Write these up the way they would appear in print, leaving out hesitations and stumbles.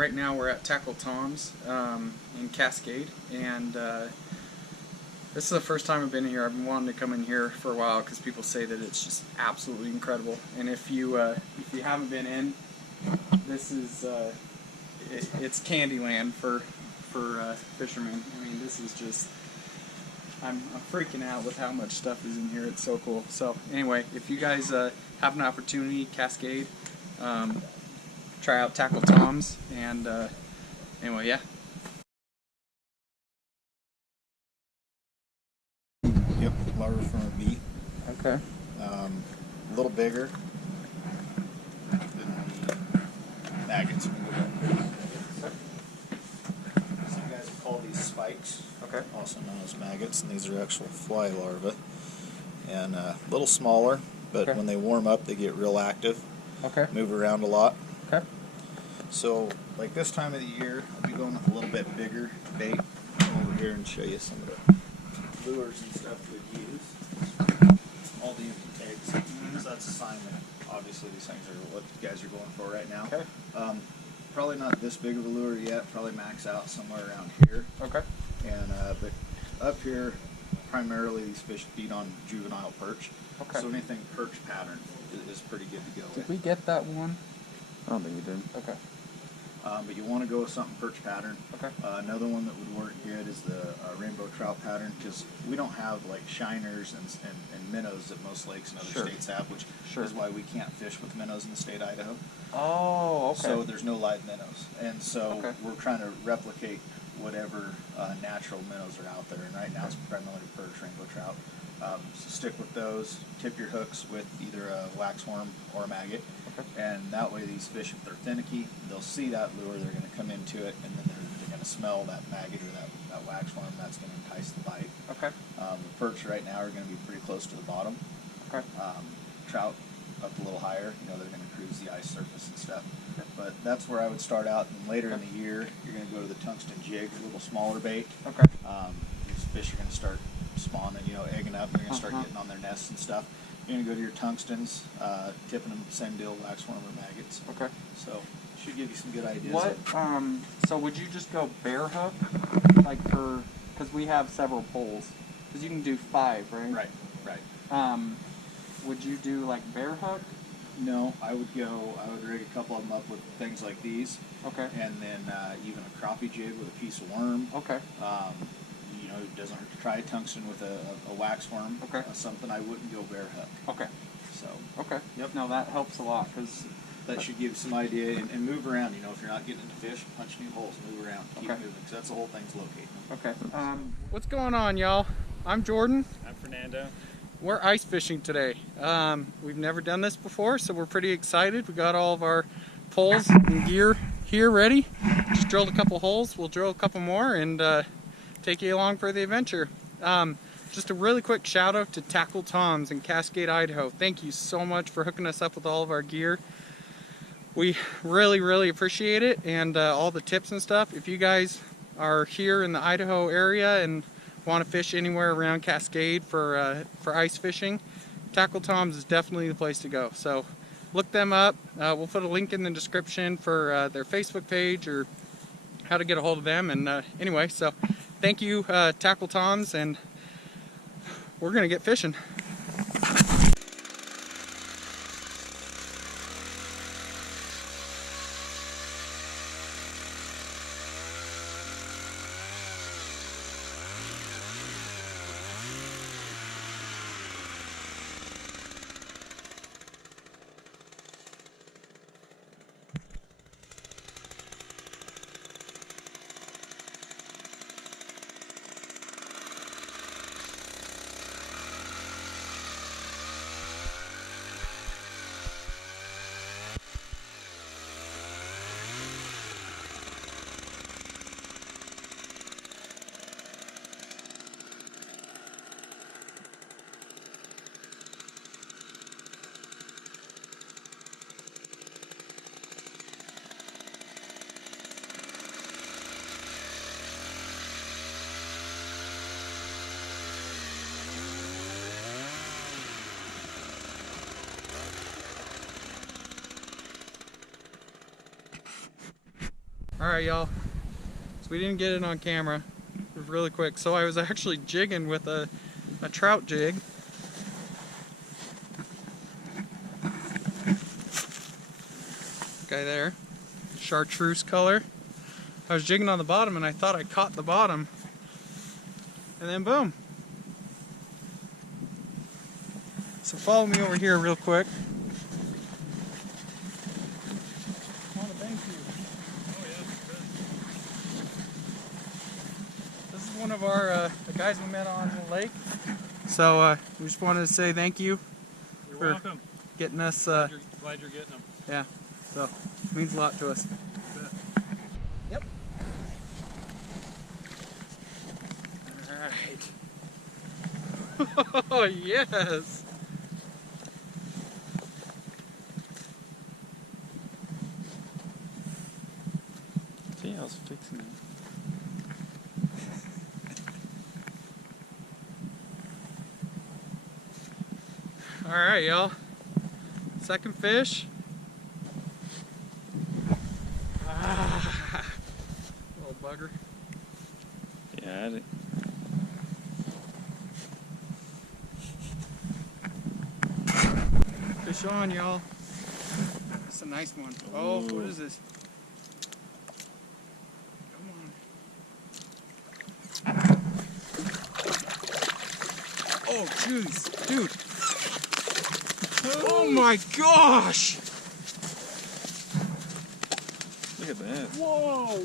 right now we're at Tackle Tom's in Cascade, and this is the first time I've been here. I've been wanting to come in here for a while because people say that it's just absolutely incredible. And if you haven't been in, this is it's Candyland for fishermen. I mean, this is just I'm freaking out with how much stuff is in here. It's so cool. So anyway, if you guys have an opportunity, Cascade, try out Tackle Tom's, and anyway, yeah. Yep, larva from a bee. Okay. A little bigger than the maggots. Some guys will call these spikes, Okay. also known as maggots, and these are actual fly larvae. And a little smaller, but Okay. when they warm up, they get real active, Okay. move around a lot. Okay. So, like this time of the year, I'll be going with a little bit bigger bait. Come over here and show you some of the lures and stuff we'd use. All the empty tags. So that's a sign that obviously these things are what you guys are going for right now. Okay. Probably not this big of a lure yet. Probably max out somewhere around here. Okay. And but up here, primarily these fish feed on juvenile perch. Okay. So anything perch pattern is pretty good to go Did with. we get that one? I don't think you did. Okay. But you want to go with something perch pattern. Okay. Another one that would work good is the rainbow trout pattern, because we don't have like shiners and minnows that most lakes in other Sure. states have, which Sure. is why we can't fish with minnows in the state of Idaho. Oh, okay. So there's no live minnows, and so Okay. we're trying to replicate whatever natural minnows are out there. And right now it's primarily perch, rainbow trout. So stick with those. Tip your hooks with either a waxworm or a maggot. Okay. And that way these fish, if they're finicky, they'll see that lure, they're going to come into it, and then they're going to smell that maggot or that waxworm. That's going to entice the bite. Okay. The perch right now are going to be pretty close to the bottom. Okay. Trout up a little higher, you know, they're going to cruise the ice surface and stuff. But that's where I would start out, and later in the year, you're going to go to the tungsten jig, a little smaller bait. Okay. These fish are going to start spawning, you know, egging up, they're going to start getting on their nests and stuff. You're going to go to your tungstens, tipping them same deal, waxworm or maggots. Okay. So, should give you some good ideas. What? So would you just go bare hook, like because we have several poles, because you can do 5, right? Right. Would you do like bare hook? No, I would rig a couple of them up with things like these. Okay. And then even a crappie jig with a piece of worm. Okay. You know, it doesn't hurt to try tungsten with a waxworm. Okay. Something I wouldn't go bare hook. Okay. So. Okay. Yep. No, that helps a lot, because That should give you some idea, and move around. You know, if you're not getting into fish, punch new holes, move around, keep Okay. moving, because that's the whole thing's locating them. Okay. What's going on, y'all? I'm Jordan. I'm Fernando. We're ice fishing today. We've never done this before, so we're pretty excited. We got all of our poles and gear here ready. Just drilled a couple holes. We'll drill a couple more and take you along for the adventure. Just a really quick shout out to Tackle Tom's in Cascade, Idaho. Thank you so much for hooking us up with all of our gear. We really, really appreciate it, and all the tips and stuff. If you guys are here in the Idaho area and want to fish anywhere around Cascade for ice fishing, Tackle Tom's is definitely the place to go. So look them up. We'll put a link in the description for their Facebook page or how to get a hold of them. And anyway, so thank you, Tackle Tom's, and we're gonna get fishing. Alright, y'all. So we didn't get it on camera. It was really quick. So I was actually jigging with a trout jig. Guy there. Chartreuse color. I was jigging on the bottom and I thought I caught the bottom. And then boom. So follow me over here real quick. This is one of our the guys we met on the lake. So we just wanted to say thank you. You're for welcome. Getting us. Glad you're getting them. Yeah. So it means a lot to us. Yep. All right. Oh yes. See, I was fixing it. All right, y'all. Second fish. Little bugger. Yeah, I did. Fish on, y'all. That's a nice one. Oh, what is this? Come on. Oh, jeez, dude. Oh my gosh! Look at that. Whoa!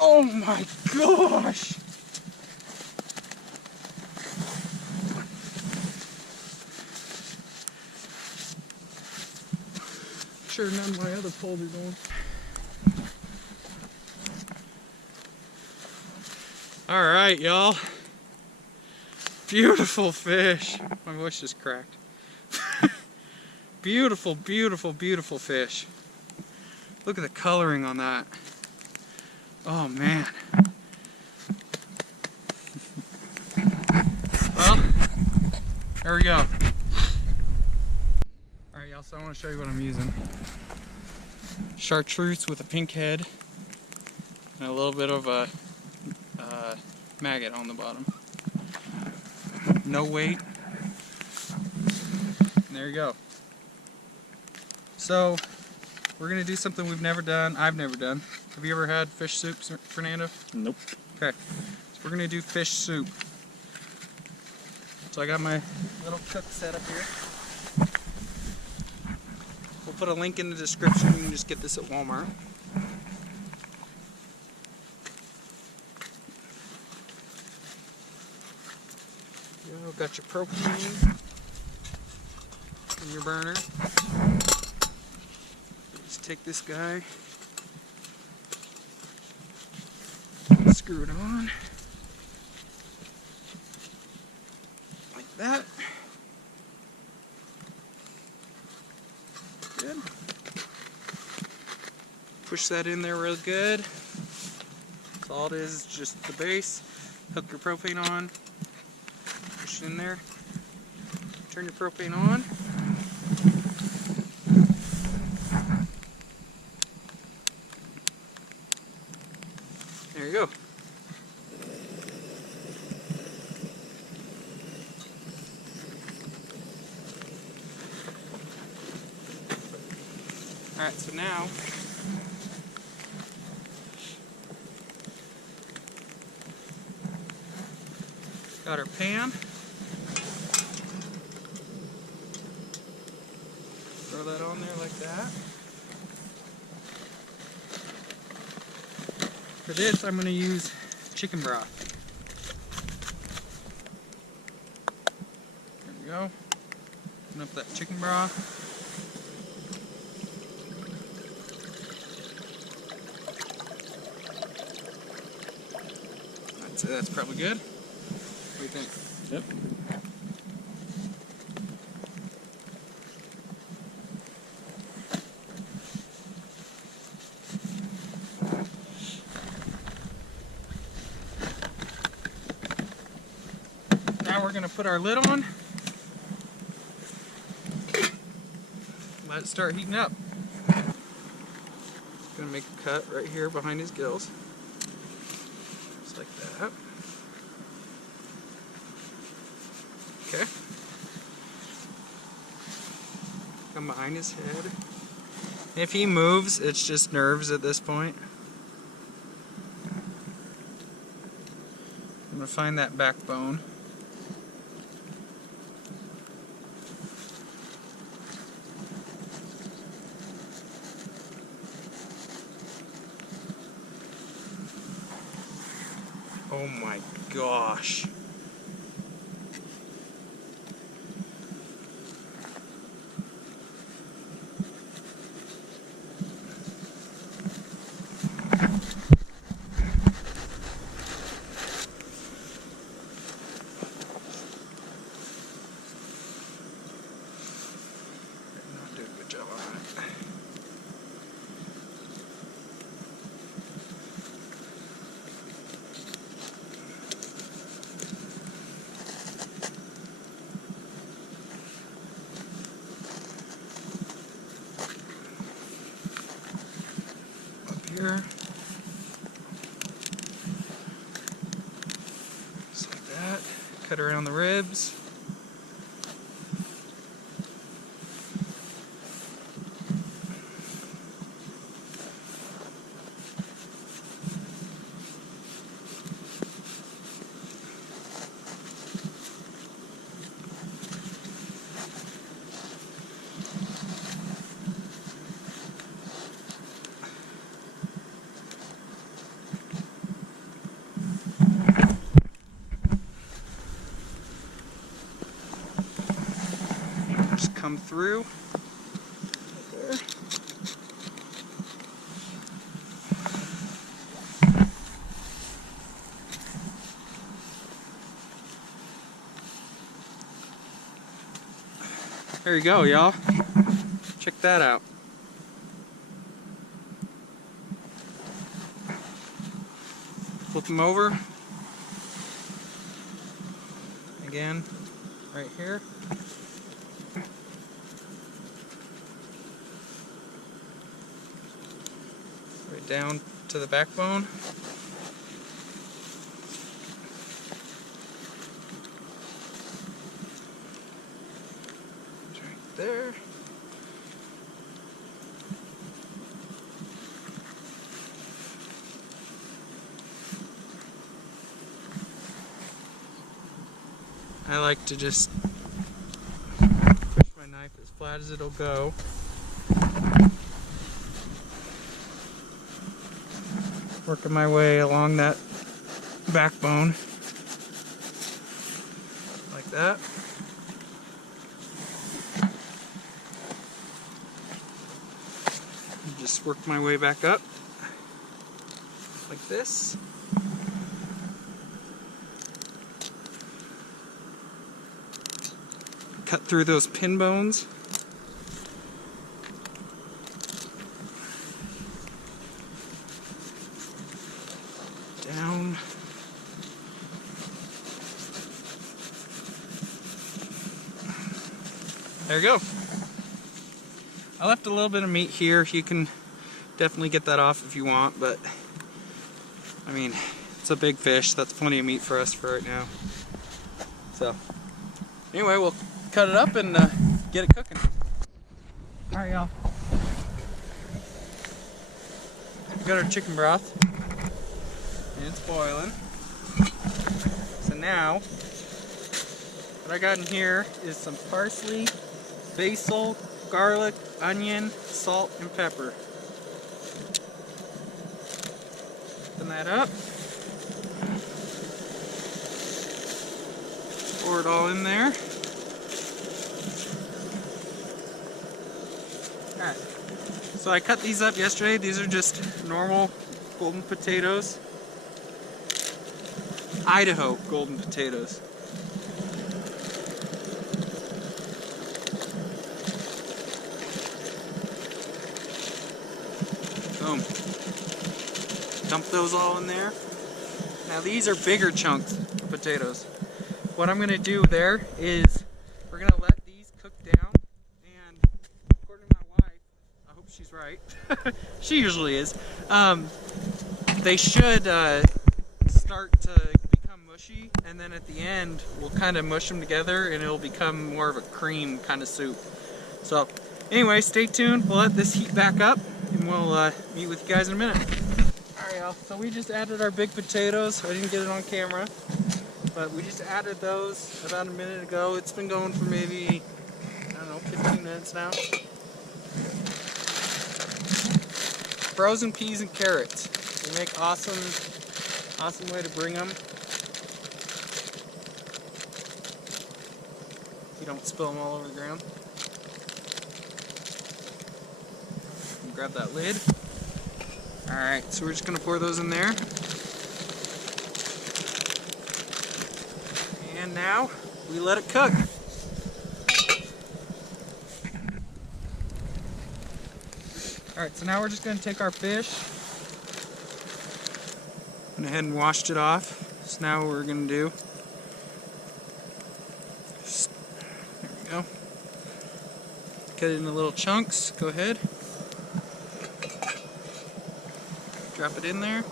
Oh my gosh! Sure none of my other poles are going. Alright, y'all. Beautiful fish. My voice just cracked. Beautiful, beautiful, beautiful fish. Look at the coloring on that. Oh man. Well, there we go. Alright y'all, so I want to show you what I'm using. Chartreuse with a pink head and a little bit of a maggot on the bottom. No weight. And there you go. So we're gonna do something we've never done. I've never done. Have you ever had fish soup, Fernando? Nope. Okay. So we're gonna do fish soup. So I got my little cook set up here. We'll put a link in the description. You can just get this at Walmart. You got your propane in your burner. Just take this guy, screw it on like that. Good. Push that in there real good. That's all it is just the base. Hook your propane on. Push it in there. Turn your propane on. There you go. Alright, so now got our pan. Throw that on there like that. For this, I'm going to use chicken broth. There we go. Open up that chicken broth. That's probably good. What do you think? Yep. Now we're going to put our lid on. let it start heating up. Gonna make a cut right here behind his gills. Just like that. Okay. Come behind his head. If he moves, it's just nerves at this point. I'm gonna find that backbone. Oh my gosh. Not doing a good job on it. Here. Just like that. Cut around the ribs. Just come through. Right there. There you go, y'all. Check that out. Flip them over. Again, right here. Right down to the backbone. Right there. I like to just push my knife as flat as it'll go. Working my way along that backbone like that. And just work my way back up like this. Cut through those pin bones. Down. There you go. I left a little bit of meat here. You can definitely get that off if you want, but I mean, it's a big fish. That's plenty of meat for us for right now. So, anyway, we'll cut it up and get it cooking. Alright, y'all. We got our chicken broth. And it's boiling. So now, what I got in here is some parsley, basil, garlic, onion, salt, and pepper. Open that up. Pour it all in there. Alright, so I cut these up yesterday. These are just normal golden potatoes. Idaho golden potatoes. Boom. Dump those all in there. Now these are bigger chunks of potatoes. What I'm going to do there is we're going to let these cook down, and according to my right. She usually is. They should start to become mushy, and then at the end we'll kind of mush them together and it'll become more of a cream kind of soup. So anyway, stay tuned. We'll let this heat back up and we'll meet with you guys in a minute. Alright y'all, so we just added our big potatoes. I didn't get it on camera, but we just added those about a minute ago. It's been going for maybe, I don't know, 15 minutes now. Frozen peas and carrots. They make awesome way to bring them. You don't spill them all over the ground. And grab that lid. Alright, so we're just going to pour those in there. And now we let it cook. Alright, so now we're just going to take our fish. Went ahead and washed it off. So now what we're going to do, there we go. Cut it into little chunks. Go ahead. Drop it in there.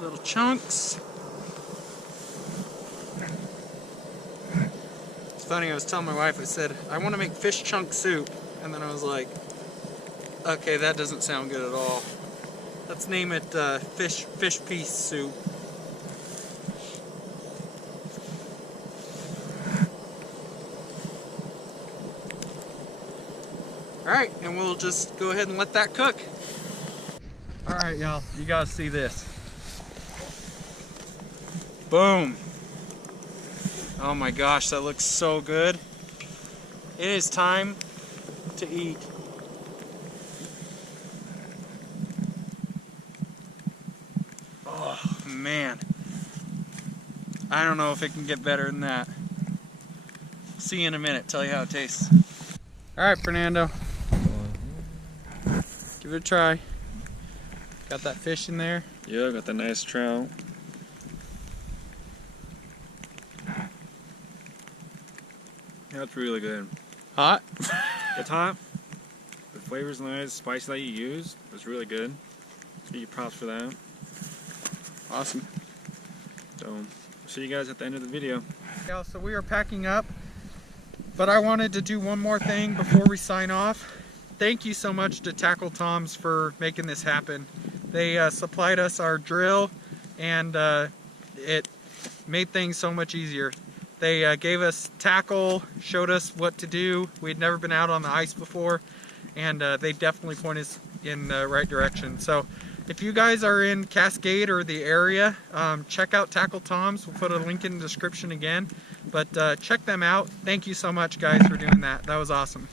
Little chunks. It's funny, I was telling my wife, I said, I want to make fish chunk soup. And then I was like, okay, that doesn't sound good at all. Let's name it fish piece soup. Alright, and we'll just go ahead and let that cook. Alright y'all, you gotta see this. Boom. Oh my gosh, that looks so good. It is time to eat. Oh man. I don't know if it can get better than that. See you in a minute, tell you how it tastes. Alright, Fernando. Give it a try. Got that fish in there. Yeah, got the nice trout. That's really good. Hot? It's hot. The flavor's nice. Spice that you use was really good. So give you props for that. Awesome. So, see you guys at the end of the video. Yeah, so we are packing up, but I wanted to do one more thing before we sign off. Thank you so much to Tackle Toms for making this happen. They supplied us our drill, and it made things so much easier. They gave us tackle, showed us what to do. We'd never been out on the ice before, and they definitely pointed us in the right direction. So if you guys are in Cascade or the area, check out Tackle Toms. We'll put a link in the description again, but check them out. Thank you so much guys for doing that. That was awesome.